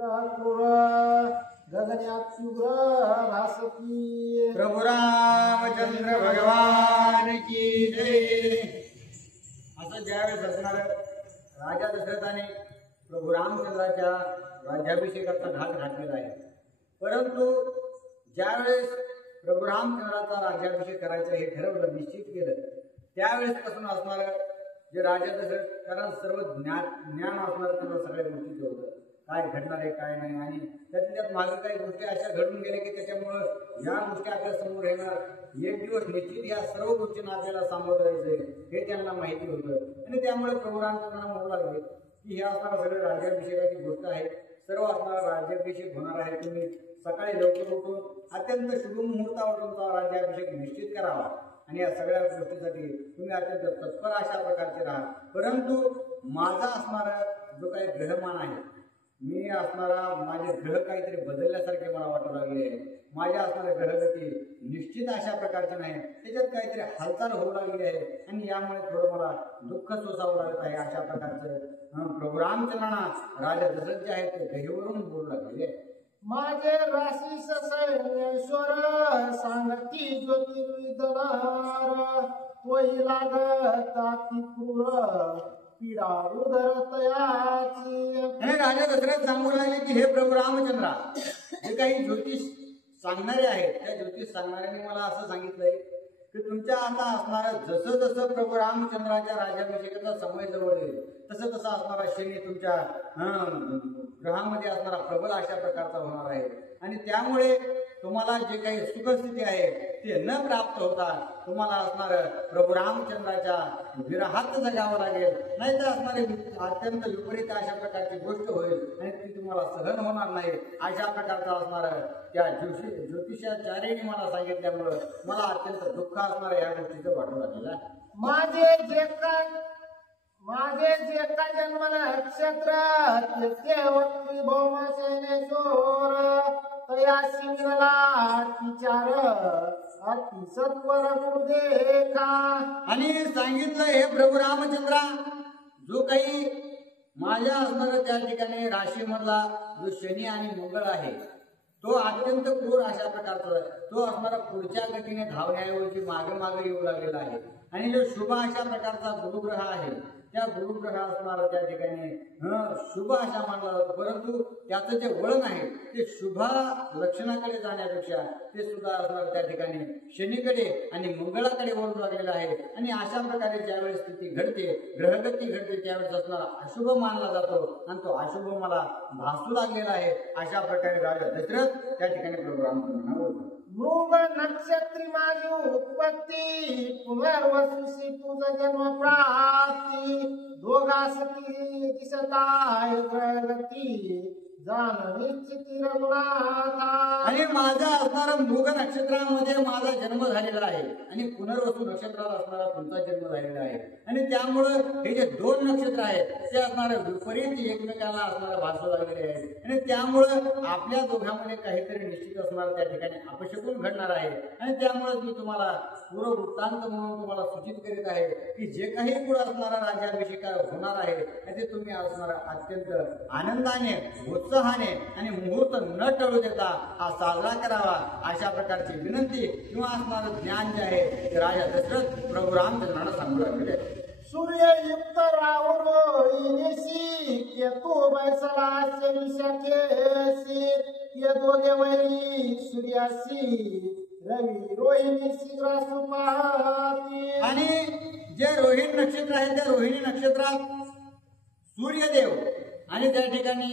क्रूर गगन्यात शुभ्र भासती। प्रभु रामचंद्र भगवान की जय। असं ज्यावेळेस असणार राजा दशरथाने प्रभू रामचंद्राच्या राज्याभिषेकाचा घाट घातलेला आहे, परंतु ज्यावेळेस प्रभू रामचंद्राचा राज्याभिषेक करायचं हे ठरवलं, निश्चित केलं, त्यावेळेसपासून असणार जे राजा दशरथ, कारण सर्व ज्ञान असणार त्यांना सगळ्या गोष्टीचं होतं, काय घडणार आहे काय नाही, आणि त्यात मागे काही गोष्टी अशा घडून गेल्या की त्याच्यामुळं या गोष्टी आपल्या समोर येणार, एक दिवस निश्चित या सर्व गोष्टींना आपल्याला सामोरं जायचंय हे त्यांना माहिती होतं। आणि त्यामुळे प्रभू रामचंद्रांना म्हणू लागले की हे असणारा सगळं राज्याभिषेकाची गोष्ट आहे, सर्व असणारा राज्याभिषेक होणार आहे, तुम्ही सकाळी लवकर उठून अत्यंत शुभ मुहूर्तावर तुमचा राज्याभिषेक निश्चित करावा, आणि या सगळ्या गोष्टीसाठी तुम्ही अत्यंत तत्पर अशा प्रकारचे राहा। परंतु माझा असणारा जो काही ग्रहमान आहे, मी असणारा माझे ग्रह काहीतरी बदलल्यासारखे मला वाटू लागले आहे, माझ्या असणाऱ्या ग्रहगती निश्चित अशा प्रकारचे नाही, त्याच्यात काहीतरी हालचाल होऊ लागली आहे, आणि यामुळे थोडं मला दुःख सोसावं लागत आहे, अशा प्रकारचं प्रभू रामचंद्रांना राजा दशरथ जे आहेत ते गहिवरून बोलू लागले। माझे राशी सैन्येश्वर सांगती ज्योतिर्विदनार, तोही लागता ती क्रूर पीडा उदर तयाची। आणि राजा दशरथ सांगू लागले की हे प्रभू रामचंद्रा, जे काही ज्योतिष सांगणारे आहेत त्या ज्योतिष सांगणाऱ्यांनी मला असं सांगितलंय की तुमच्या आता असणारा जसं जसं प्रभू रामचंद्राच्या राज्याभिषेकाचा समय जवळ येईल तसं तसं असणारा शनी तुमच्या ग्रहामध्ये असणारा प्रबल अशा प्रकारचा होणार आहे, आणि त्यामुळे तुम्हाला जे काही सुखस्थिती आहे ते न प्राप्त होता तुम्हाला असणार प्रभू रामचंद्राच्या विरहात जगावं लागेल, नाहीतर असणारे अत्यंत विपरीत अशा प्रकारची गोष्ट होईल आणि ती तुम्हाला सहन होणार नाही, अशा प्रकारचा असणार त्या ज्योतिषाचार्याने मला सांगितल्यामुळं मला अत्यंत दुःख असणार या गोष्टीचं वाटू लागलेलं आहे। माझे जे का जन्म नक्षत्र ते वक्ती भौमसेनेश्वर, तयाशी मिळाला विचार अति सत्वर गुरुदेखा। आणि सांगितलं हे प्रभू रामचंद्रा, जो काही माझ्या असणारा त्या ठिकाणी राशीमधला जो शनी आणि मंगळ आहे तो अत्यंत क्रूर अशा प्रकारचा, तो असणारा पुढच्या गतीने धावण्याऐवजी मागे मागे येऊ लागलेला आहे, आणि जो शुभ अशा प्रकारचा गुरुग्रह आहे त्या गुरुग्रह असणारा त्या ठिकाणी शुभ अशा मानला जातो, परंतु त्याचं जे वळण आहे ते शुभ लक्षणाकडे जाण्यापेक्षा ते सुद्धा असणार त्या ठिकाणी शनीकडे आणि मंगळाकडे वळू लागलेलं आहे, आणि अशा प्रकारे ज्यावेळेस स्थिती घडते, ग्रहगती घडते, त्यावेळेस असणारा अशुभ मानला जातो, आणि तो अशुभ मला भासू लागलेला आहे, अशा प्रकारे राजा दशरथ त्या ठिकाणी प्रभू रामचंद्रांना बोलतो। मृग नक्षत्री माझी उत्पत्ती, पुनर्वसुसी तुझा जन्म प्राप्ती, दोघासती दिसताय ग्रहगती, जाण निश्चिती रघुनाथा। आणि माझा असणारा मृग नक्षत्रामध्ये माझा जन्म झालेला आहे, आणि पुनर्वसू नक्षत्रात असणारा तुमचा जन्म झालेला आहे, आणि त्यामुळं हे जे दोन नक्षत्र आहेत ते असणारे विपरीत एकमेकांना असणारा भासू लागलेले आहेत, आणि त्यामुळं आपल्या दोघांमध्ये काहीतरी निश्चित असणार त्या ठिकाणी अपशकुन घडणार आहे, आणि त्यामुळे मी तुम्हाला पूर्व वृत्तांत म्हणून तुम्हाला सूचित करीत आहे की जे काही पुढे असणारा राज्याभिषेक होणार आहे ते तुम्ही असणारा अत्यंत आनंदाने उत्साहाने आणि मुहूर्त न टळू देता हा साजरा करावा, अशा प्रकारची विनंती किंवा असणारं ज्ञान जे आहे ते राजा दशरथ प्रभू रामचंद्रांना सांगू लागले। सूर्ययुक्त राहुरोहिणीशी, केतू बैसला शनीशाखेशी, ये दोघे वैरी सूर्याशी, रवी रोहिणीशी ग्रासुपाती। आणि जे रोहिणी नक्षत्र आहे त्या रोहिणी नक्षत्रात सूर्यदेव आणि त्या ठिकाणी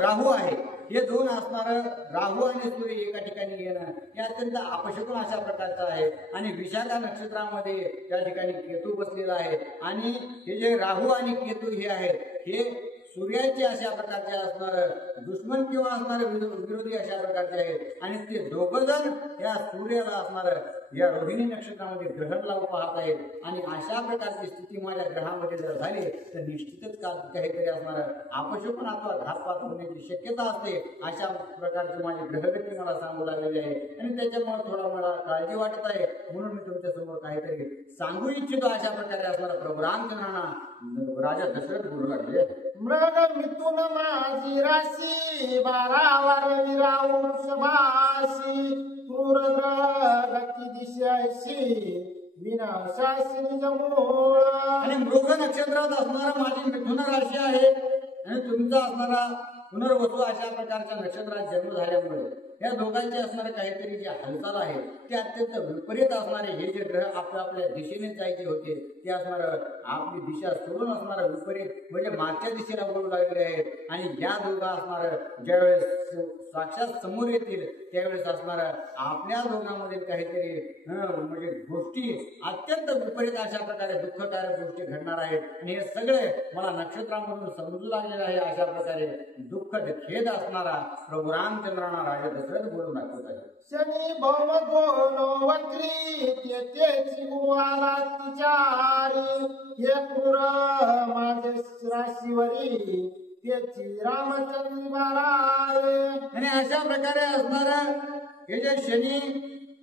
राहू आहे, हे दोन असणार राहू आणि सूर्य एका ठिकाणी येणं हे अत्यंत अपशकुन अशा प्रकारचं आहे, आणि विशाखा नक्षत्रामध्ये त्या ठिकाणी केतू बसलेला आहे, आणि हे जे राहू आणि केतू हे आहेत हे सूर्याचे अशा प्रकारचे असणार दुश्मन किंवा असणारे विरोधी अशा प्रकारचे आहेत, आणि ते दोघं जण या सूर्याला असणार या रोहिणी नक्षत्रामध्ये ग्रहण लावून पाहत आहेत, आणि अशा प्रकारची स्थिती माझ्या ग्रहामध्ये जर झाली तर निश्चितच काहीतरी असणार अपशकुन अथवा घातपात होण्याची शक्यता असते, अशा प्रकारची माझी ग्रहगती मला सांगू लागलेली आहे, आणि त्याच्यामुळे थोडा मला काळजी वाटत आहे, म्हणून मी तुमच्या समोर काहीतरी सांगू इच्छितो, अशा प्रकारे असणारा प्रभू रामचंद्रांना राजा दशरथ बोलू लागले। मृग मिथुन माझी राशी 12 वार वृषभाशी क्रूर ग्रह गती दिशाशी विनाशाशी निज मूळ. आणि मृग नक्षत्रात असणारा माझी मिथुन राशी आहे आणि तुमचा असणारा पुनर्वसू अशा प्रकारच्या नक्षत्रात जन्म झाल्यामुळे या दोघांचे असणारे काहीतरी जे हालचाल आहे ते अत्यंत विपरीत असणारे हे जे ग्रह आपल्या दिशेने जायचे होते ते असणार आपली दिशा सोडून असणार विपरीत म्हणजे मागच्या दिशेला वळू लागले आहेत. आणि या दोघा असणार ज्यावेळेस साक्षात समोर येतील त्यावेळेस असणार आपल्या दोघांमधील काहीतरी म्हणजे गोष्टी अत्यंत विपरीत अशा प्रकारे दुःखकारक गोष्टी घडणार आहेत. आणि हे सगळे मला नक्षत्रामधून समजू लागलेलं आहे. अशा प्रकारे दुःखद खेद असणारा प्रभू रामचंद्रांना राजा दशरथ बोलून दाखवत आहे. शनी भौम दोन वक्री तेची गुरुवाला तिचारी हे क्रूर माझे राशीवरी त्याची रामचंद्री बाराळे. आणि अशा प्रकारे असणारा हे जे शनी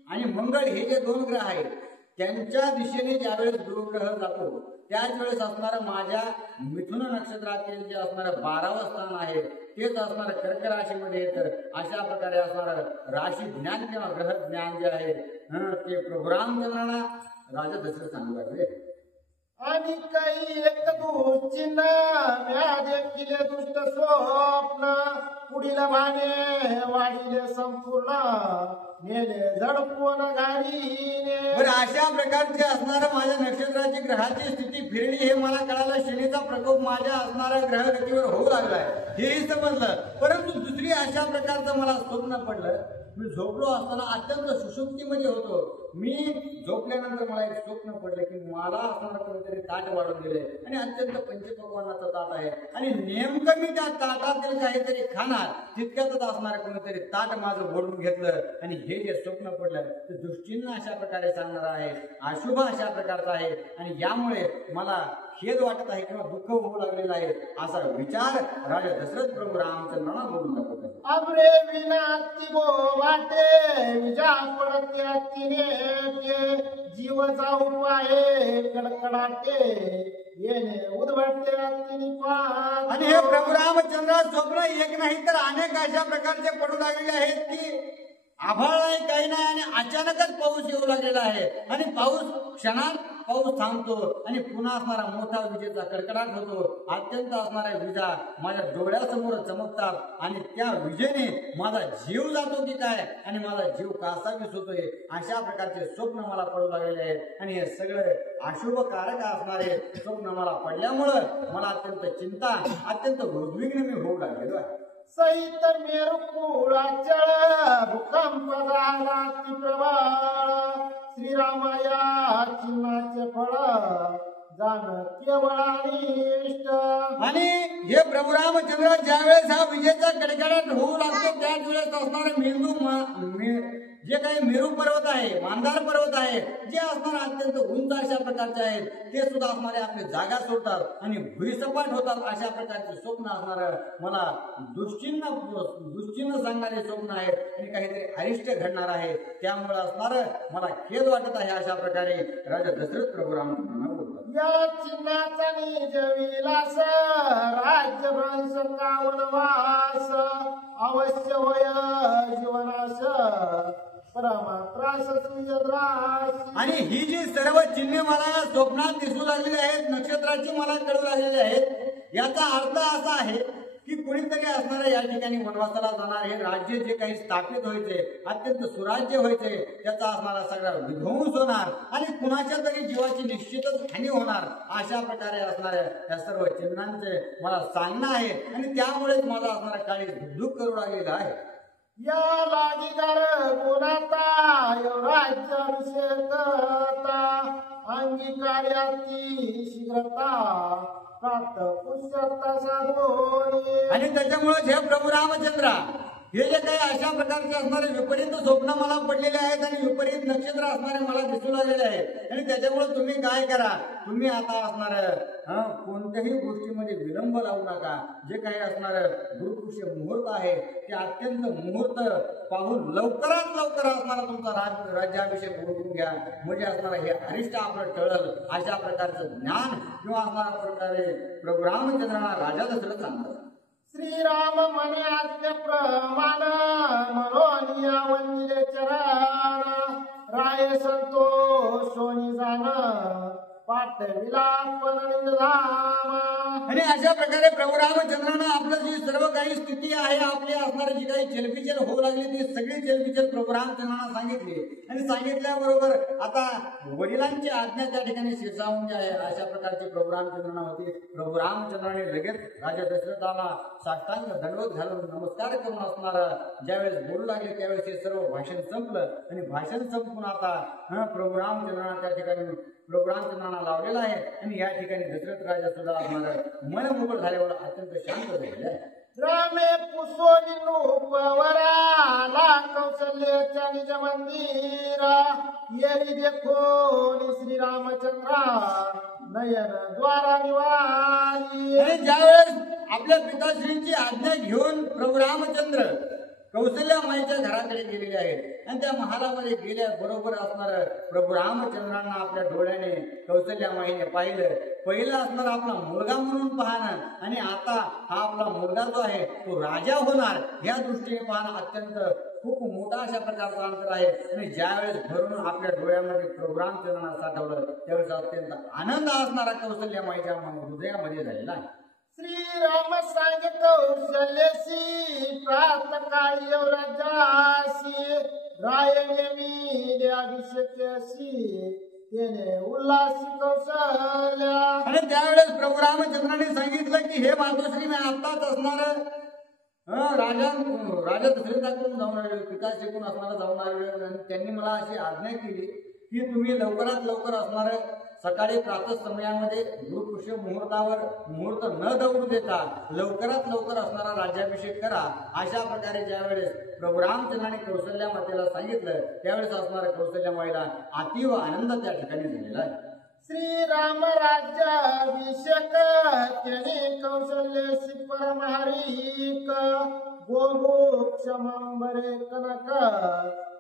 आणि मंगळ हे जे दोन ग्रह आहेत त्यांच्या दिशेने ज्यावेळेस गुरुग्रह जातो त्याच वेळेस असणारं माझ्या मिथुन नक्षत्रातील जे असणारं 12वं स्थान आहे तेच असणारं कर्क राशीमध्ये येतं. अशा प्रकारे असणारं राशी ज्ञान किंवा ग्रह ज्ञान जे आहे ते प्रभू रामचंद्रांना राजा दशरथ सांगू लागले. आणि काही एक दुचिन्ह म्या देखील दुष्ट स्वप्न पुढील भाने वाढिले संपूर्ण नेले झडपून गाडीने. बरं अशा प्रकारचे असणारं माझ्या नक्षत्राची ग्रहाची स्थिती फिरली हे मला कळालं. शनीचा प्रकोप माझ्या असणाऱ्या ग्रहगतीवर होऊ लागलाय हेही समजलं. परंतु दुसरी अशा प्रकारचं मला स्वप्न पडलं. मी झोपलो असताना अत्यंत सुषुप्तीमध्ये होतो. मी झोपल्यानंतर मला एक स्वप्न पडलं की मला असणारं कोणीतरी ताट वाढून दिले आणि अत्यंत पंचपक्वानाचं ताट आहे आणि नेमकं मी त्या ताटातील काहीतरी खाणार तितक्यातच असणारं कोणीतरी ताट माझं ओढून घेतलं. आणि हे जे स्वप्न पडलं ते दुश्चिन्ह अशा प्रकारे सांगणार आहे, अशुभ अशा प्रकारचं आहे. आणि यामुळे मला खेद वाटत आहे किंवा दुःख होऊ लागलेलं आहे असा विचार राजा दशरथ प्रभू रामचंद्रांना बोलून दाखवत आहे. अमरे विनाती गो वाटे विजा पडते तिने जीव जाऊ आहे कडकडाटे येणे उद्भटते तिने पान. आणि हे प्रभू रामचंद्र स्वप्न एक नाही तर अनेक अशा प्रकारचे पडू लागलेले आहेत की आभाळ नाही काही नाही आणि अचानकच पाऊस येऊ लागलेला आहे. आणि पाऊस क्षणात पाऊस थांबतो आणि पुन्हा असणारा मोठा विजेचा कडकडाट होतो. अत्यंत असणाऱ्या विजा माझ्या डोळ्यासमोर चमकतात आणि त्या विजेने माझा जीव जातो की काय आणि माझा जीव कासावीस होतोय अशा प्रकारचे स्वप्न मला पडू लागलेले आहेत. आणि हे सगळे अशुभ कारक असणारे स्वप्न मला पडल्यामुळं मला अत्यंत चिंता अत्यंत उद्विग्न मी होऊ लागलेलो आहे. सहित मेरुकुळा चळ भूकंप झाला ती प्रबळ श्रीरामाया चिन्हाचे फळ जाण केवळ अनिष्ट. आणि हे प्रभू रामचंद्र ज्यावेळेस हा विजेचा कडकडाट होऊ लागतो त्याच वेळेस असणारे जे काही मेरू पर्वत आहे मांदार पर्वत आहे जे असणारे अत्यंत उंच अशा प्रकारचे आहेत ते सुद्धा असणारे आपली जागा सोडतात आणि भुईसपाट होतात. अशा प्रकारचे स्वप्न असणार मला दुश्चिन्ह सांगणारे स्वप्न आहेत आणि काहीतरी अरिष्ट घडणार आहे. त्यामुळे असणार मला खेद वाटत आहे अशा प्रकारे राजा दशरथ प्रभू रामचंद्रांना बोलतात. या चिन्हाचा निज विलास राज्यभ्रंश कावनवास अवश्य वय जीवनाश परमात्रास सुयद्रास. आणि ही जी सर्व चिन्हे मला स्वप्नात दिसू लागलेली आहेत नक्षत्राची मला कळू लागलेली आहेत याचा अर्थ असा आहे की कुणीतरी असणाऱ्या या ठिकाणी वनवासाला जाणार हे राज्य जे काही स्थापित व्हायचे अत्यंत सुराज्य व्हायचे त्याचा असणारा सगळा विध्वंस होणार आणि कुणाच्या तरी जीवाची निश्चितच हानी होणार अशा प्रकारे असणाऱ्या या सर्व चिन्हांचे मला सांगणं आहे. आणि त्यामुळेच माझा असणारा काळी दुःख करू लागलेला आहे. या लागिदार गुणाता राज्याभिषेकता अंगीकार्याची शीघ्रता प्राप्त पुष्यता साधोनी. आणि त्याच्यामुळे हे प्रभू रामचंद्रा हे जे काही अशा प्रकारचे असणारे विपरीत स्वप्न मला पडलेले आहेत आणि विपरीत नक्षत्र असणारे मला दिसू लागलेले आहेत आणि त्याच्यामुळे तुम्ही काय करा, तुम्ही आता असणार कोणत्याही गोष्टीमध्ये विलंब लावू नका. जे काही असणार गुरुपुष्य मुहूर्त आहे ते अत्यंत मुहूर्त पाहून लवकरात लवकर असणारा तुमचा राज्याभिषेक होऊन घ्या. म्हणजे असणारा हे अरिष्ट आपलं टळल अशा प्रकारचं ज्ञान किंवा असणाऱ्या प्रकारे प्रभू रामचंद्रांना राजा दशरथ सांगतात. श्रीराम म्हणे आज्ञा प्रमाण मनोनिया वंदिले चरण राय संतोषोनी जाण पाठविला धाम. आणि अशा प्रकारे प्रभू रामचंद्रानं आपलं जी सर्व काही स्थिती आहे आपली असणारी जी काही चलबिचल होऊ लागली ती सगळी चलबिचल प्रभू रामचंद्रांना सांगितली आणि सांगितल्याबरोबर आता वडिलांची आज्ञा त्या ठिकाणी शिरसावून जी आहे अशा प्रकारची प्रभू रामचंद्रांना होती. प्रभू रामचंद्राने लगेच राजा दशरथाला साष्टांग दंडवत घालून नमस्कार करून असणारा ज्यावेळेस बोलू लागले त्यावेळेस हे सर्व भाषण संपलं आणि भाषण संपून आता प्रभू रामचंद्रांना त्या ठिकाणी प्रभू रामचंद्रांना लावलेला आहे आणि या ठिकाणी दशरथ राजा सुद्धा असणार मन मोकळ झाल्यावर अत्यंत शांत झालेला आहे. रामे पुसोनी नूपवराला कौशल्याच्या निज मंदिरा येरी देखोनी श्रीरामचंद्रा नयन द्वारा निवारी. आणि ज्यावेळेस आपल्या पिताश्रींची आज्ञा घेऊन प्रभू रामचंद्र कौशल्या माईच्या घराकडे गेलेले आहेत आणि त्या महालामध्ये गेल्या बरोबर असणार प्रभू रामचंद्रांना आपल्या डोळ्याने कौशल्या माईने पाहिलं. पहिला असणार आपला मुलगा म्हणून पाहणं आणि आता हा आपला मुलगा जो आहे तो राजा होणार या दृष्टीने पाहणं अत्यंत खूप मोठा अशा प्रकारचा अंतर आहे. आणि ज्यावेळेस भरून आपल्या डोळ्यामध्ये प्रभू रामचंद्रांना साठवलं त्यावेळेस अत्यंत आनंद असणारा कौशल्या माईच्या हृदयामध्ये झालेला आहे. श्रीराम सांग कौशल्यसी प्रात काळी राजासी रायने मी अभिषेकसी तेने उल्हासी कौशल्या. आणि त्यावेळेस प्रभू रामचंद्राने सांगितलं की हे मातोश्री मी आत्ताच असणार राजा दशरथाकडून जाऊन आले पिताश्रीकडून असणारा जाऊन आले आणि त्यांनी मला अशी आज्ञा केली की तुम्ही लवकरात लवकर असणार सकाळी प्रातः समयामध्ये गुरुपुष्य मुहूर्तावर मुहूर्त न दौडू देता लवकरात लवकर असणारा राज्याभिषेक करा. अशा प्रकारे ज्यावेळेस प्रभू रामचंद्राने कौशल्या मातेला सांगितलं त्यावेळेस असणाऱ्या कौशल्या माईला अतीव आनंद त्या ठिकाणी झालेला आहे. श्रीराम राज्याभिषेक त्याने कौशल्यसी परमहरिक गोक्षमंबरे कनक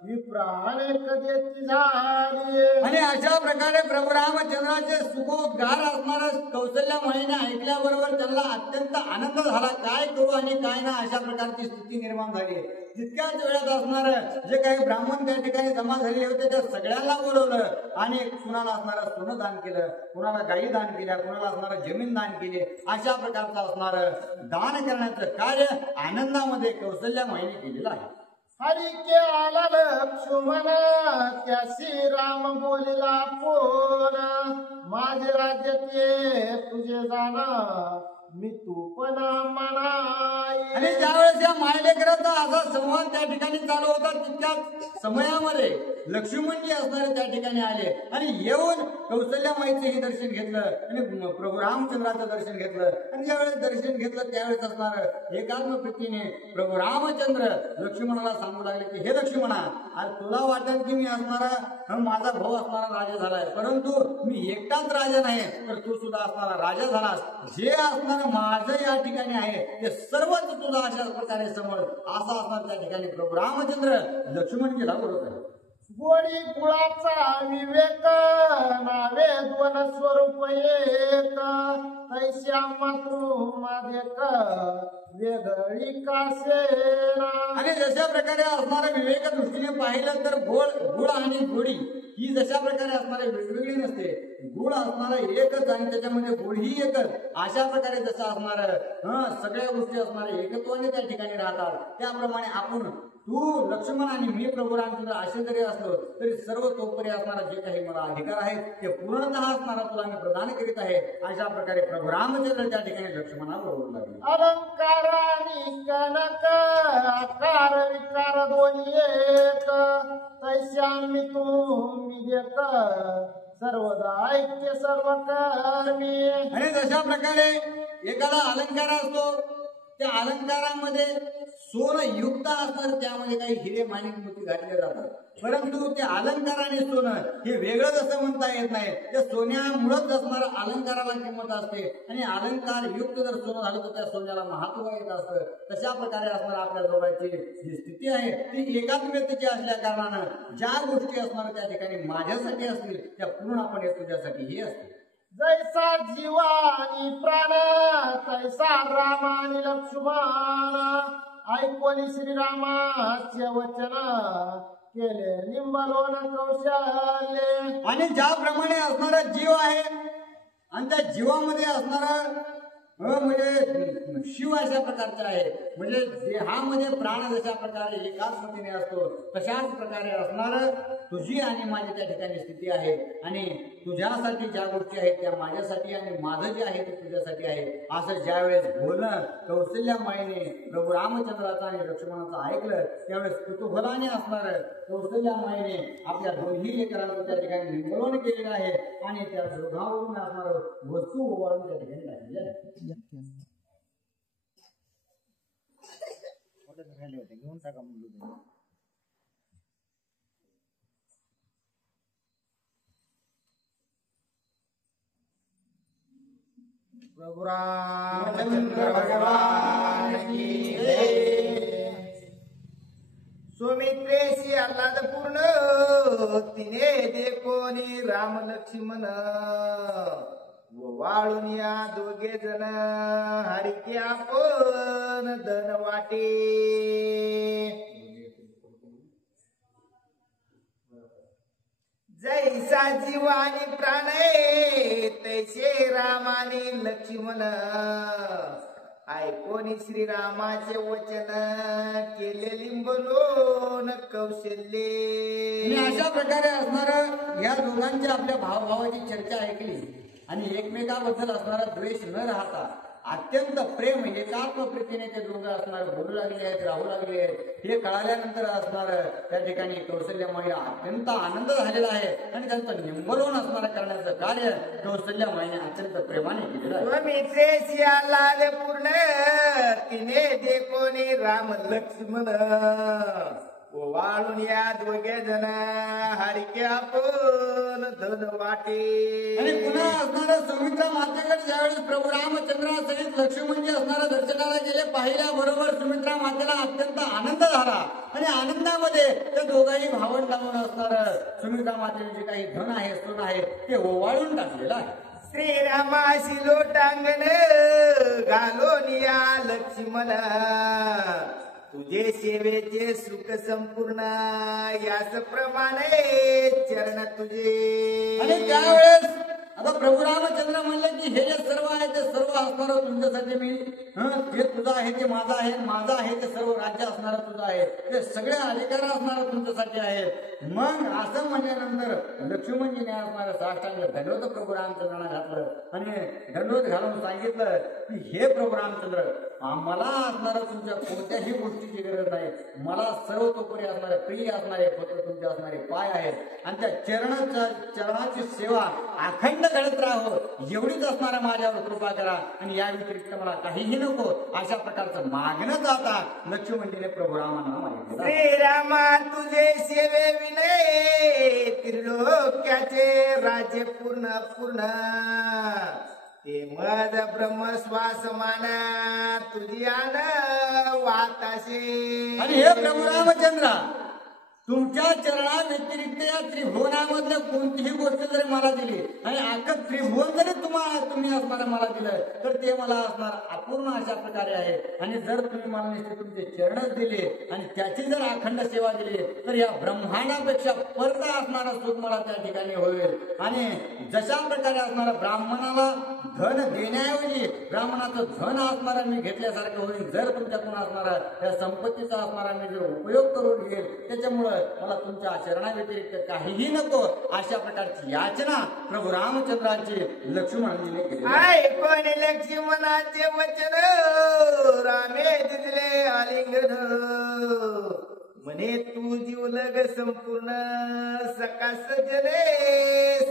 विप्राणे कदेती झाली. आणि अशा प्रकारे प्रभू रामचंद्राचे सुखोद्गार असणारा कौशल्या माईने ऐकल्याबरोबर त्यांना अत्यंत आनंद झाला. काय करू आणि काय ना अशा प्रकारची स्थिती निर्माण झाली. तितक्याच वेळात असणार जे काही ब्राह्मण त्या ठिकाणी जमा झालेले होते त्या सगळ्यांना बोलवलं आणि कुणाला असणारं सोनं दान केलं, कुणाला गायी दान केल्या, कुणाला असणारं जमीन दान केली. अशा प्रकारचं असणार दान करण्याचं कार्य आनंदामध्ये कौशल्या माईने केलेलं आहे. हरिके आला लक्ष्मण त्यासी राम बोलिला कोण माझे राज्यात तुझे जाणं मी तू पण मनाई. आणि ज्यावेळेस या मायलेकरांचा असा संवाद त्या ठिकाणी चालू होता तितक्याच समयामध्ये लक्ष्मणजी असणारे त्या ठिकाणी आले आणि येऊन कौशल्या माईचंही दर्शन घेतलं आणि प्रभू रामचंद्राचं दर्शन घेतलं. आणि ज्यावेळेस दर्शन घेतलं त्यावेळेस असणार एकात्म प्रीतीने प्रभू रामचंद्र लक्ष्मणाला सांगू लागले की हे लक्ष्मणा, अरे तुला वाटेल की मी असणारा माझा भाऊ असणारा राजा झालाय, परंतु मी एकटाच राजा नाही तर तू सुद्धा असणारा राजा झालास. जे असणार माझं या ठिकाणी आहे ते सर्वच तुझा अशा प्रकारे समज असा असणार त्या ठिकाणी प्रभू रामचंद्र लक्ष्मणजीला बोलत आहे. गोडी गुळाचा विवेक नावे दोन स्वरूप एक तैश्या मातृ मादेक वेगळी कासेना. आणि जशा प्रकारे असणाऱ्या विवेक दृष्टीने पाहिलं तर गुळ आणि गोडी ही जशा प्रकारे असणारे वेगवेगळी नसते. गुळ असणारा एकच आणि त्याच्यामध्ये गोड ही एकच. अशा प्रकारे जसं असणार सगळ्या गोष्टी असणारे एकत्वाने त्या ठिकाणी राहतात त्याप्रमाणे आपण तू लक्ष्मण आणि मी प्रभू रामचंद्र असे जरी असलो तरी सर्व तोपरी असणारा जे काही मला अधिकार आहेत ते पूर्णतः असणारा तुला मी प्रदान करीत आहे. अशा प्रकारे प्रभू रामचंद्र त्या ठिकाणी लक्ष्मणाला बोलू लागले. अलंकार आणि कनक आकार विकार दोन्ही एक तैश्या मी तू मी देक सर्वदा ऐक्य सर्व कर्मी. आणि जशा प्रकारे एखादा अलंकार असतो त्या अलंकारामध्ये सोनं युक्त असणार, त्यामध्ये काही हिरे माणिक मोती घातले जातात. परंतु ते अलंकार आणि सोनं हे वेगळंच असं म्हणता येत नाही. त्या सोन्यामुळेच असणाऱ्या अलंकाराला किंमत असते आणि अलंकार युक्त जर सोनं झालं तर त्या सोन्याला महत्व येत असतं. तशा प्रकारे असणार आपल्या दोघांची जी स्थिती आहे ती एकाच व्यक्तीची असल्या कारणानं ज्या गोष्टी असणार त्या ठिकाणी माझ्यासाठी असतील त्या पूर्णपणे तुझ्यासाठी हे असतील. जैसा जीवानी प्राण तैसा रामानी लक्ष्मण ऐकोनी श्रीरामाचे वचन केले निंबलोन कौशल्य. आणि ज्याप्रमाणे असणारा जीव आहे आणि त्या जीवामध्ये असणारा म्हणजे शिव अशा प्रकारचा आहे. म्हणजे देहामध्ये प्राण जशा प्रकारे एकाच मतीने असतो तशाच प्रकारे असणार तुझी आणि माझी त्या ठिकाणी स्थिती आहे. आणि तुझ्यासाठी ज्या गोष्टी आहेत त्या माझ्यासाठी आणि माझं जे आहे ते तुझ्यासाठी आहे असं ज्यावेळेस बोलणं कौशल्यामाईने प्रभू रामचंद्राचा आणि लक्ष्मणाचं ऐकलं त्यावेळेस कुतूहलाने असणार कौशल्यामाईने आपल्या दोन्ही लेकरांचं त्या ठिकाणी निंबोधन केलेलं आहे आणि त्या दोघांवरून असणार वस्तू ओवाळून त्या ठिकाणी टाकलेली आहे. घेऊन टाका म्हणलं. प्रभु रामचंद्र भगवान की जय. सुमित्रेशी आल्हाद पूर्ण तिने देखोनी राम लक्ष्मण वाळून या दोघे जण हरिके आपण धन वाटे. जैसा जीवानी प्राण तैसे रामाने लक्ष्मण ऐकोनी श्रीरामाचे वचन केले लिंबलोन कौशल्ये. अशा प्रकारे असणार या दोघांची आपल्या भावभावाची चर्चा ऐकली आणि एकमेकाबद्दल असणारा द्वेष न राहता अत्यंत प्रेम एकात्म प्रीतीने ते दोघं असणार बोलू लागले आहेत, राहू लागले आहेत. हे कळाल्यानंतर असणार त्या ठिकाणी कौशल्यामाईला अत्यंत आनंद झालेला आहे आणि त्यांचं निंबलोन असणार करण्याचं कार्य कौशल्यामाईने अत्यंत प्रेमाने केलेलं आहे. पूर्ण तिने देखोनी राम लक्ष्मण वाळून या दोघे जण हरिके आपण धन वाटे. आणि पुन्हा असणारा सुमित्रा मातेकडे ज्यावेळेस प्रभू रामचंद्रासहित लक्ष्मणजी असणारा दर्शनाला गेले पाहिल्याबरोबर सुमित्रा मातेला अत्यंत आनंद झाला आणि आनंदामध्ये ते दोघांही भावंडावून असणार सुमित्रा मातेने जे काही धन आहे सोन आहे ते ओवाळून टाकलेलं आहे. श्रीरामाशी लोटांगण घालून या लक्ष्मण तुझे सेवेचे सुख संपूर्ण याच प्रमाणे चरण तुझे. आणि त्यावेळेस आता प्रभू रामचंद्र म्हणले की हे जे सर्व आहे ते सर्व असणार तुमच्यासाठी मी जे तुझं आहे ते माझं आहे, माझं आहे ते सर्व राज्य असणार तुझं आहे, ते सगळे अधिकार असणार तुमच्यासाठी आहेत. मग असं म्हणल्यानंतर लक्ष्मणजीने असणार साष्टांग दंडवत प्रभू रामचंद्रांना घातलं आणि दंडवत घालून सांगितलं की हे प्रभू रामचंद्र मला असणार तुमच्या कोणत्याही गोष्टीची गरज नाही. मला सर्वतोपरी असणारे प्रिय असणारे फक्त तुमचे असणारे पाय आहेत आणि त्या चरणाची सेवा अखंड घडत राहो एवढीच असणारा माझ्यावर कृपा करा आणि या व्यतिरिक्त मला काहीही नको अशा प्रकारचं मागणं जाता लक्ष्मणजीने प्रभू रामांना मागितलं. श्रीरामा तुझे सेवे विनय त्रिलोक्याचे राज्य पूर्ण पूर्ण ते मद ब्रह्मश्वास माना तुझी आन वाताशे. आणि हे प्रभू रामचंद्र तुमच्या चरणा व्यतिरिक्त या त्रिभुवनामधल्या कोणतीही गोष्ट जरी मला दिली आणि अख्खं त्रिभुवन जरी तुम्ही असणार मला दिलं तर ते मला असणार अपूर्ण अशा प्रकारे आहे. आणि जर तुम्ही मला नुसते तुमचे चरणच दिले आणि त्याची जर अखंड सेवा दिली तर या ब्रह्मांडापेक्षा परता असणारा सुख मला त्या ठिकाणी होईल. आणि जशा प्रकारे असणारा ब्राह्मणाला धन देण्याऐवजी ब्राह्मणाचं धन असणारा मी घेतल्यासारखं होईल जर तुमच्याकडून असणारा त्या संपत्तीचा असणारा मी जर उपयोग करून घेईल त्याच्यामुळे मला तुमच्या चरणाव्यतिरिक्त काहीही नको अशा प्रकारची याचना प्रभू रामचंद्रांची लक्ष्मणजीने केली. ऐकून लक्ष्मणाचे वचन रामे दिले आलिंगन म्हणे तू जीवलग संपूर्ण सकास जले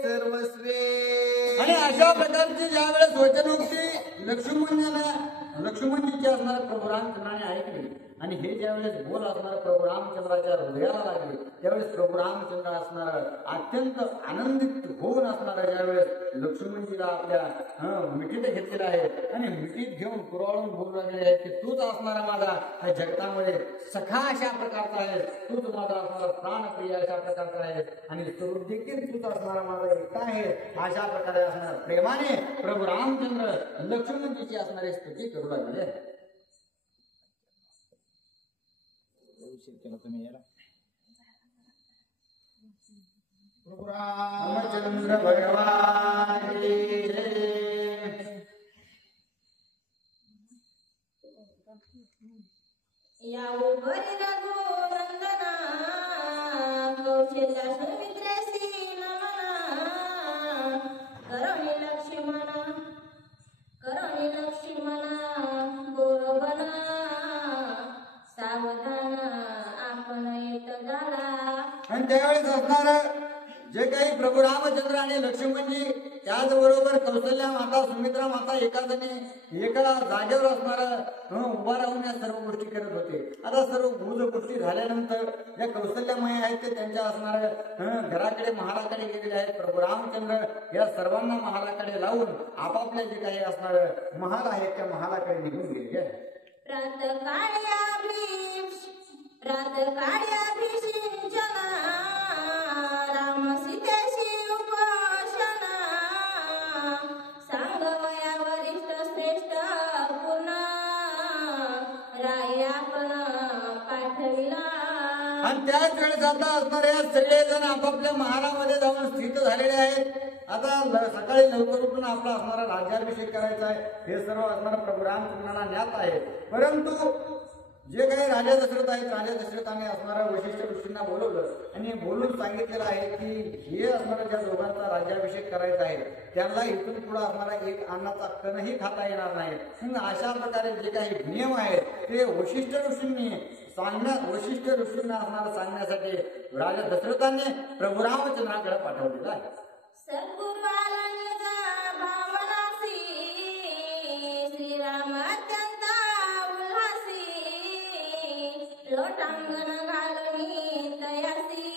सर्वस्वे. आणि अशा प्रकारची ज्यावेळेस वचनोक्ती लक्ष्मणाने लक्ष्मणजीची असणार प्रभू रामचंद्राने ऐकली आणि हे ज्यावेळेस बोल असणार प्रभू रामचंद्राच्या हृदयाला लागले त्यावेळेस प्रभू रामचंद्र असणार अत्यंत आनंदित होऊन असणार ज्यावेळेस लक्ष्मणजीला आपल्या मिठीत घेतलेला आहे आणि मिठीत घेऊन कुरवाळून बोलू लागले आहे की तूच असणारा माझा या जगतामध्ये सखा अशा प्रकारचा आहे, तूच माझा असणारा प्राणप्रिय अशा प्रकारचा आहे आणि स्वरूप देखील तूच असणारा माझा एकटा आहे अशा प्रकारे असणार प्रेमाने प्रभू रामचंद्र लक्ष्मणजीची असणारी स्तुती करू लागले. तुम्ही याला प्रभू रामचंद्र भगवान की जय. या उभरी रघुनंदना कौशल्या सुमित्रेसी नमना करुणी लक्ष्मणा गोरबना सावधान आपण येत झाला. आणि त्यावेळेस असणार जे काही प्रभू रामचंद्र आणि लक्ष्मणजी त्याचबरोबर कौशल्या माता सुमित्रा माता एका जागेवर असणार उभा राहून या सर्व गोष्टी करत होते. आता सर्व भूज गोष्टी झाल्यानंतर ज्या कौशल्यामय आहेत ते त्यांच्या असणाऱ्या घराकडे महालाकडे गेलेले आहेत. प्रभू रामचंद्र या सर्वांना महालाकडे लावून आपापल्या जे काही असणार महाल आहेत त्या महालाकडे निघून गेले आहेत. प्रातकाळी अभिषिंचना राम सीतेशी उपोषणा सांगवया वरिष्ठ श्रेष्ठ पूर्ण राय आपण पाठविला. आणि त्याच वेळेस आता असणारे सगळेजण आपापल्या महालामध्ये जाऊन स्थित झालेले आहेत. आता सकाळी लवकर उठून आपला असणारा राज्याभिषेक करायचा आहे. हे सर्व असणारा प्रभू रामचंद्रांना ज्ञात आहे. परंतु जे काही राजा दशरथ आहेत राजा दशरथाने असणाऱ्या वशिष्ठ ऋषींना बोलवलं आणि बोलून सांगितलेलं आहे की हे असणारा ज्या दोघांचा राज्याभिषेक करायचा आहे त्यांना इथून पुढे असणारा एक अन्नाचा कणही खाता येणार नाही. अशा प्रकारे जे काही नियम आहेत ते वशिष्ठ ऋषींना असणारा सांगण्यासाठी राजा दशरथाने प्रभू रामचंद्राकडे पाठवलेलं आहे. सद्गुरुवाला निजा भावनासी श्रीराम अत्यंत उल्हासी लोटांगण घालून तयासी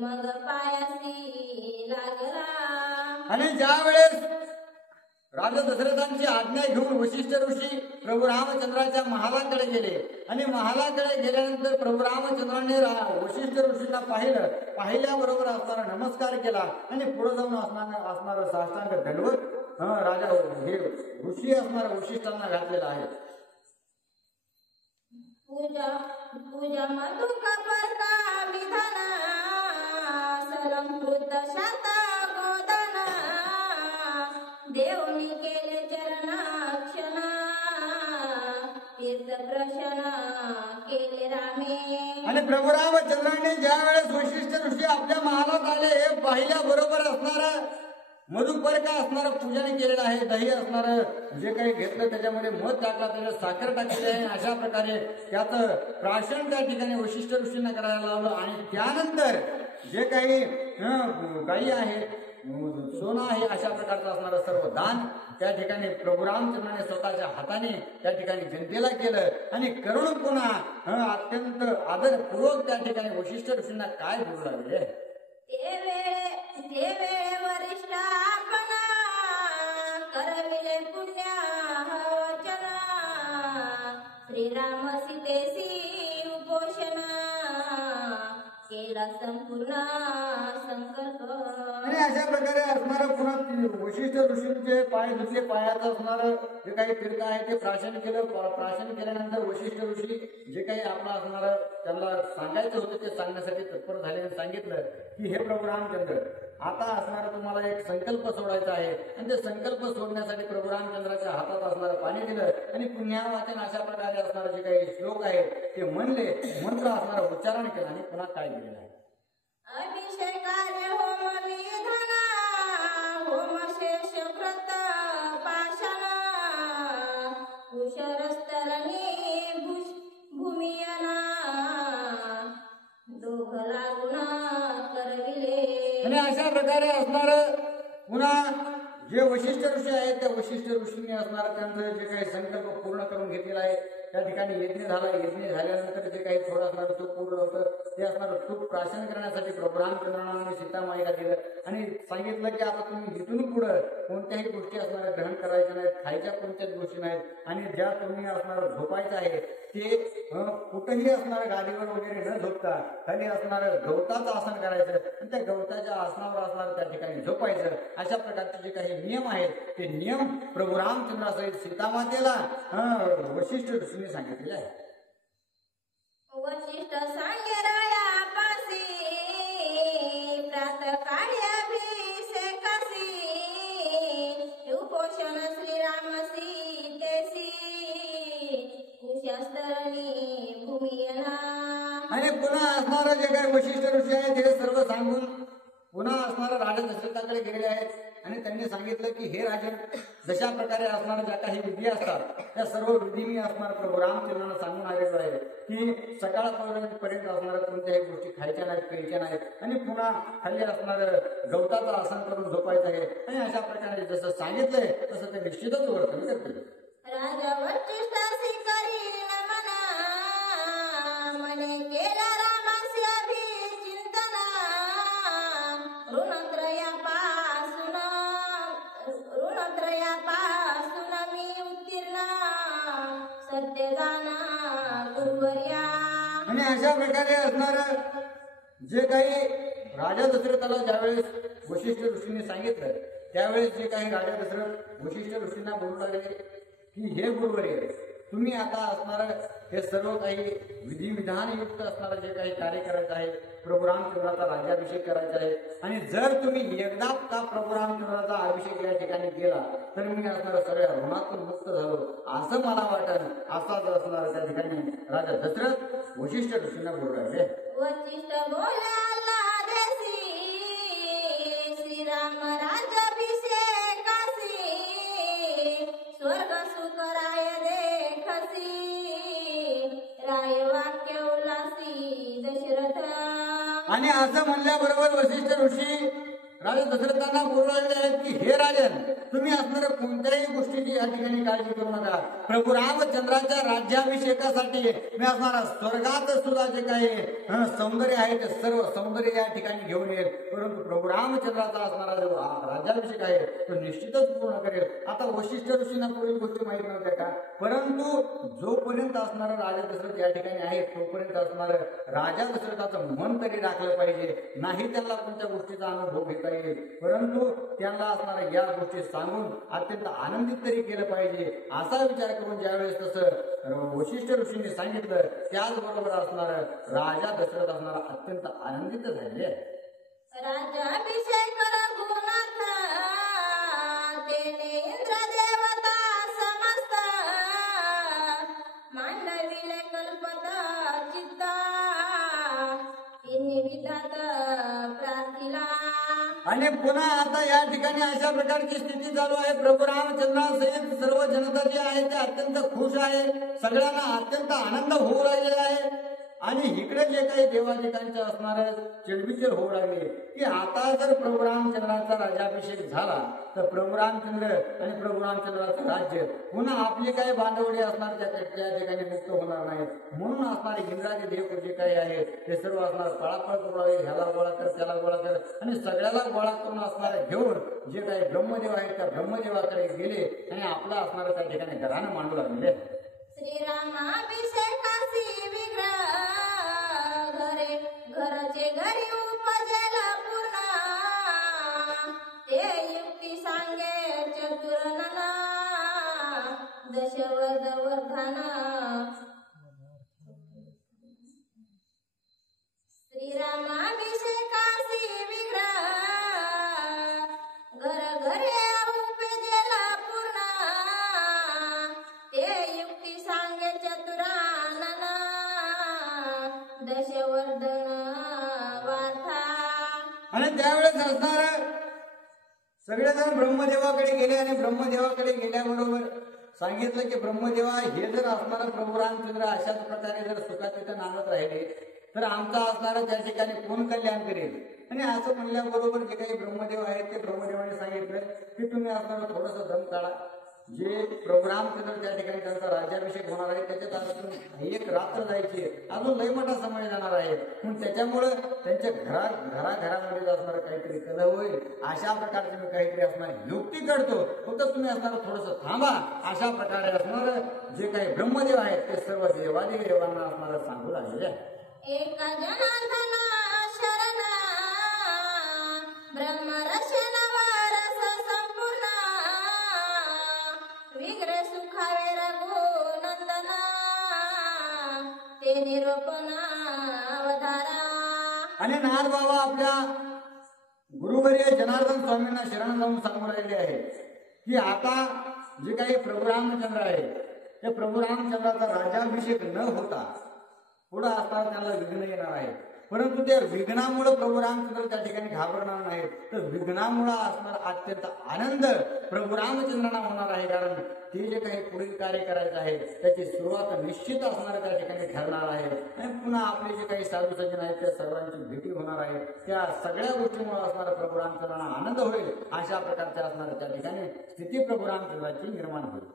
मग पायासी लागला. आणि ज्या वेळेस राजा दशरथांची आज्ञा घेऊन वशिष्ठ ऋषी प्रभू रामचंद्राच्या महालाकडे गेले आणि महालाकडे गेल्यानंतर प्रभू रामचंद्राने वशिष्ठ ऋषींना पाहिल्याबरोबर असणारा नमस्कार केला आणि पुढे जाऊन असणार साष्टांग दंडवत राजा हे ऋषी असणारा वशिष्ठांना घातलेला आहे. पूजा मधुकपर्ता विधाना सरंकृत शाता गोदाना देवनी केले चरणाक्षणा तीर्थ प्रशना केले रामे. आणि प्रभू रामचंद्राने ज्या वेळेस वशिष्ठ ऋषी आपल्या महालात आले हे पाहिल्याबरोबर असणारा मधुपर्क असणारं पूजन केलेलं आहे. दही असणारं जे काही घेतलं त्याच्यामध्ये मध टाकला त्याच्यात साखर टाकलेली आहे. अशा प्रकारे त्याचं प्राशन त्या ठिकाणी वशिष्ठ ऋषींना करायला लावलं आणि त्यानंतर जे काही गायी आहेत सोनं आहे अशा प्रकारचं असणारं सर्व दान त्या ठिकाणी प्रभू रामचंद्राने स्वतःच्या हाताने त्या ठिकाणी जनतेला केलं आणि करुण पुन्हा अत्यंत आदरपूर्वक त्या ठिकाणी वशिष्ठ ऋषींना काय बोलू लागले. ते वेळे वरिष्ठ आपणा करविले पुण्य वचना श्रीराम सीतेसी उपोषणा केला संपूर्ण संकल्प. आणि अशा प्रकारे असणारं पुन्हा वशिष्ठ ऋषींचे पाय धुतले पायाचं असणारं जे काही तीर्थ आहे ते प्राशन केलं. प्राशन केल्यानंतर वशिष्ठ ऋषी जे काही आपलं असणारं त्यांना सांगायचं होतं ते सांगण्यासाठी तत्पर झाले आणि सांगितलं की हे प्रभू रामचंद्र आता असणारा तुम्हाला एक संकल्प सोडायचा आहे. आणि ते संकल्प सोडण्यासाठी प्रभू रामचंद्राच्या हातात असणारं पाणी दिलं आणि पुण्यावाचन अशा प्रकारे असणारे जे काही श्लोक आहेत ते म्हणले मंत्र असणारं उच्चारण केलं आणि पुन्हा काय दिलेलं आहे. अभिषेकार्य होम विधाना होम शेष व्रत पाशना कुशरस्तरणी भूमियना दोघ लागुना करविले. आणि अशा प्रकारे असणार पुन्हा जे वशिष्ठ ऋषी आहेत त्या वशिष्ठ ऋषींनी असणारा त्यांचं जे काही संकल्प पूर्ण करून घेतलेला आहे त्या ठिकाणी यज्ञ झाला. यज्ञ झाल्यानंतर जे काही थोडं असणारं तूप पूर्ण होतं ते असणारं तूप प्राशन करण्यासाठी प्रभू रामचंद्रांनी सीतामाईला दिलं आणि सांगितलं की आता तुम्ही इथून पुढं कोणत्याही गोष्टी असणाऱ्या ग्रहण करायच्या नाहीत, खायच्या कोणत्याच गोष्टी नाहीत आणि ज्या तुम्ही असणारं झोपायचं आहे ते कुठंही असणारं गादीवर वगैरे न झोपता खाली असणारं गवताचं आसन करायचं आणि त्या गवताच्या आसनावर असणारं त्या ठिकाणी झोपायचं. अशा प्रकारचे जे काही नियम आहेत ते नियम प्रभू रामचंद्रासहित सीतामातेला वशिष्ठ ऋषींनी सांगितलेले आहे. वशिष्ठ सांगे रयापासी प्रातःकाळी अभिषेकासी उपोषण श्रीराम सीतेसी कुशस्तरणी भूमियना. आणि पुन्हा असणारं जे काही वशिष्ठ ऋषी आहेत हे सर्व सांगून पुन्हा असणारं राजा दशरथाकडे गेलेले आहेत आणि त्यांनी सांगितलं की हे राजन, जशा प्रकारे असणाऱ्या ज्या काही विधी असतात त्या सर्व विधी मी असणार प्रभू रामचंद्रांना सांगून आलेलो आहे की सकाळपर्यंत असणाऱ्या कोणत्याही गोष्टी खायच्या नाहीत, प्यायच्या नाहीत आणि पुन्हा खाली असणारं गवताचं आसन करून झोपायचं आहे आणि अशा प्रकारे जसं सांगितलंय तसं ते निश्चितच वर्तन करतील. राजा वशिष्ठासी करीन मना मने केला रामासी अभिचिंतना ऋणत्रयापासून मी उत्तीर्ण सत्यदाना गुरुवर्या. आणि अशा प्रकारे असणार जे काही राजा दशरथाला ज्यावेळेस वशिष्ठ ऋषींनी सांगितलं त्यावेळेस जे काही राजा दशरथ वशिष्ठ ऋषींना बोलू लागले की हे गुरुवर्य, तुम्ही आता असणारं हे सर्व काही विधिविधानयुक्त असणारं जे काही कार्य करायचं आहे, प्रभू रामचंद्राचा राज्याभिषेक करायचा आहे आणि जर तुम्ही एकदा का प्रभू रामचंद्राचा अभिषेक या ठिकाणी केला तर मी असणारं सगळ्या ऋणातून मुक्त झालो असं मला वाटत. असाच असणार त्या ठिकाणी राजा दशरथ वशिष्ठ ऋषींना बोलू लागले. वशिष्ठ बोलाला देसी श्रीराम राज्याभिषेकासी स्वर्ग सुख राय देखसी राय वाक्य उल्हासी दशरथ. आणि असं म्हणल्याबरोबर वशिष्ठ ऋषी राजा दशरथांना बोलू लागले आहेत की हे राजन, तुम्ही असणाऱ्या कोणत्याही गोष्टीची या ठिकाणी काळजी करू नका. प्रभू रामचंद्राच्या राज्याभिषेकासाठी मी असणारा स्वर्गात सुद्धा जे काही सौंदर्य आहे ते सर्व सौंदर्य या ठिकाणी घेऊन येईल, परंतु प्रभू रामचंद्राचा असणारा जो राज्याभिषेक आहे तो निश्चितच पूर्ण करेल. आता वशिष्ठ ऋषींना पुढील गोष्टी माहीत नव्हत्या का, परंतु जोपर्यंत असणारा राजा दशरथ या ठिकाणी आहे तोपर्यंत असणारं राजा दशरथाचं मन तरी राखलं पाहिजे, नाही त्यांना कोणत्या गोष्टीचा अनुभव घेता येईल, परंतु त्यांना असणाऱ्या या गोष्टी सांगून अत्यंत आनंदित तरी केलं पाहिजे. असा विचार करून ज्यावेळेस तसं वशिष्ठ ऋषींनी सांगितलं त्याचबरोबर असणार राजा दशरथ असणारा अत्यंत आनंदित झाले. राज्याभिषेक रघुनाथ तेने इंद्र देवता समस्त मांडविले कल्पता चित्ता तिन्ही विधात प्रार्थिला. आणि पुन्हा आता या ठिकाणी अशा प्रकारची स्थिती चालू आहे. प्रभू रामचंद्रासहित सर्व जनता जी आहे ते अत्यंत खुश आहे, सगळ्यांना अत्यंत आनंद होऊ लागलेला आहे आणि इकडे जे काही देवादिकांचे असणार चिडबिचड होऊ लागले की आता जर प्रभू रामचंद्राचा राज्याभिषेक झाला तर प्रभू रामचंद्र आणि प्रभू रामचंद्राचं राज्य पुन्हा आपली काही बांधवडी असणार त्या ठिकाणी मुक्त होणार नाही. म्हणून असणारे इंद्राचे देव जे काही आहेत ते सर्व असणार पळापळ करू लागले, ह्याला गोळा कर त्याला गोळा कर आणि सगळ्याला गोळा करून असणारे घेऊन जे काही ब्रह्मदेव आहेत त्या ब्रह्मदेवाकडे गेले आणि आपला असणारा त्या ठिकाणी घरानं मांडू लागले. श्रीरामाभिषेकासी विग्रह घरचे घरी उपजेला पूर्ण ते युक्ती सांगे चतुरनना दशवर्धन. श्रीरामाभिषेकासी विग्रह घरे उपजेला पूर्ण ते युक्ती सांगे चतुरानना दशवर्धन वार्था. आणि त्यावेळेस असणार सगळेजण ब्रह्मदेवाकडे गेले आणि ब्रह्मदेवाकडे गेल्याबरोबर सांगितलं की ब्रह्मदेवा हे जर असणारा प्रभू रामचंद्र अशाच प्रकारे जर सुखात तिथं नांदत राहिले तर आमचा असणारा त्या ठिकाणी कोण कल्याण करेल. आणि असं म्हणल्याबरोबर जे काही ब्रह्मदेव आहेत ते ब्रह्मदेवाने सांगितलं की तुम्ही असणारा थोडंसं दम काढा. जे प्रभू रामचंद्र त्या ठिकाणी त्यांचा राज्याभिषेक होणार आहे त्याच्यात अजून एक रात्र जायची आहे, अजून लय मोठा समय जाणार आहे. पण त्याच्यामुळं त्यांच्या घराघरामध्ये असणारं काहीतरी कलह होईल, अशा प्रकारचे मी काहीतरी असणार युक्ती करतो, फक्त तुम्ही असणार थोडंसं थांबा. अशा प्रकारे असणार जे काही ब्रह्मदेव आहेत ते सर्व देवादी देवांना असणार सांगू लागलेले आहे. एक जनार्दन शरण ब्रह्मरशन वारस संपूर्ण विग्रह सुखावे रघुनंदन ते निरूपण अवतारा. आणि नाथ बाबा आपल्या गुरुवर्य जनार्दन स्वामींना शरण जाऊन सांगून राहिले आहे की आता जे काही प्रभू रामचंद्र आहे ते प्रभू रामचंद्राचा राज्याभिषेक न होता पुढे असताना त्यांना विघ्न येणार आहे. परंतु त्या विघ्नामुळे प्रभू रामचंद्र त्या ठिकाणी घाबरणार नाहीत, तर विघ्नामुळे असणारा अत्यंत आनंद प्रभू रामचंद्रांना होणार आहे. कारण ते जे काही पुढील कार्य करायचं आहे त्याची सुरुवात निश्चित असणाऱ्या त्या ठिकाणी ठरणार आहे. आणि पुन्हा आपले जे काही साधू सज्जन आहेत त्या सर्वांची भेटी होणार आहे. त्या सगळ्या गोष्टीमुळे असणारा प्रभू रामचंद्रांना आनंद होईल. अशा प्रकारच्या असणाऱ्या त्या ठिकाणी स्थिती प्रभू रामचंद्राची निर्माण होईल.